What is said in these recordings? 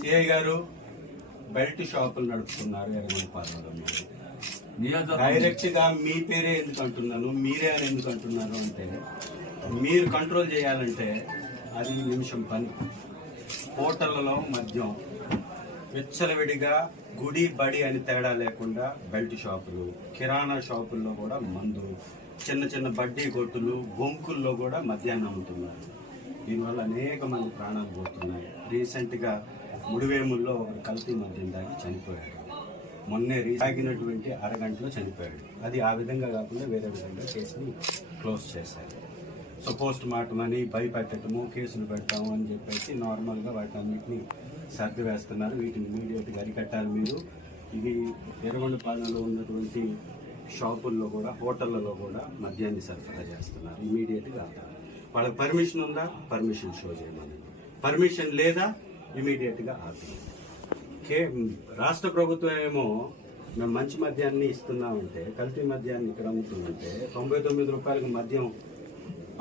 CI గారు belt షాపులు నడుపుతున్నారు ఎర్రగొండపాలెంలో. మీరు డైరెక్ట్ గా మీ పేరే ఎందుకు అంటున్నాను, మీరే అని ఎందుకు అంటున్నారు అంటే, మీరు కంట్రోల్ చేయాలంటే అది నిమిషం పని. హోటళ్లలో మద్యం విచ్చలవిడిగా గుడి బడి అని తేడా లేకుండా బెల్ట్ షాపులు, కిరాణా షాపుల్లో కూడా మందు, చిన్న చిన్న బడ్డీ కొట్టులు, బొంకుల్లో కూడా మద్యాన్ని అమ్ముతున్నారు. దీనివల్ల అనేక మంది ప్రాణాలు పోతున్నాయి. రీసెంట్గా ముడివేముల్లో ఒకరు కల్తీ మద్యం దాగి చనిపోయాడు. మొన్నే తాగినటువంటి అరగంటలో చనిపోయాడు. అది ఆ విధంగా కాకుండా వేరే విధంగా కేసుని క్లోజ్ చేశారు. సో పోస్ట్ మార్టం అని భయపెట్టడము, కేసులు పెట్టాము అని చెప్పేసి నార్మల్గా వాటన్నిటిని సర్ది వేస్తున్నారు. వీటిని ఇమీడియట్గా అరికట్టాలి మీరు. ఇవి ఎర్రగొండపాలెంలో ఉన్నటువంటి షాపుల్లో కూడా, హోటళ్లలో కూడా మద్యాన్ని సరఫరా చేస్తున్నారు. ఇమీడియట్గా వాళ్ళకి పర్మిషన్ ఉందా, పర్మిషన్ షో చేయమని. పర్మిషన్ లేదా, ఇమీడియట్గా ఆపి. రాష్ట్ర ప్రభుత్వం ఏమో మేము మంచి మద్యాన్ని ఇస్తున్నామంటే, కల్తీ మద్యాన్ని ఇక్కడ అమ్ముతుందంటే 99 రూపాయలకు మద్యం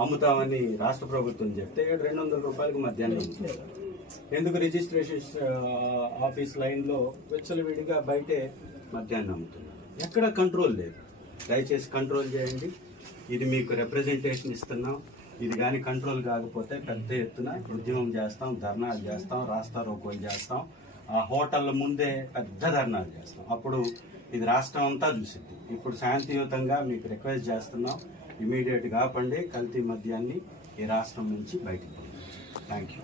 అమ్ముతామని రాష్ట్ర ప్రభుత్వం చెప్తే 200 రూపాయలకు మద్యాన్ని అమ్ముతుంది. ఎందుకు రిజిస్ట్రేషన్ ఆఫీస్ లైన్లో విచ్చలవిడిగా బయటే మద్యాన్ని అమ్ముతున్నారు? ఎక్కడ కంట్రోల్ లేదు. దయచేసి కంట్రోల్ చేయండి. ఇది మీకు రిప్రజెంటేషన్ ఇస్తున్నాం. ఇది కానీ కంట్రోల్ కాకపోతే పెద్ద ఎత్తున ఉద్యమం చేస్తాం, ధర్నాలు చేస్తాం, రాస్తా రోకోలు చేస్తాం, ఆ హోటళ్ళ ముందే పెద్ద ధర్నాలు చేస్తాం. అప్పుడు ఇది రాష్ట్రం అంతా చూసింది. ఇప్పుడు శాంతియుతంగా మీకు రిక్వెస్ట్ చేస్తున్నాం, ఇమీడియట్గా ఆపండి కల్తీ మద్యాన్ని ఈ రాష్ట్రం నుంచి బయటికి. Thank you.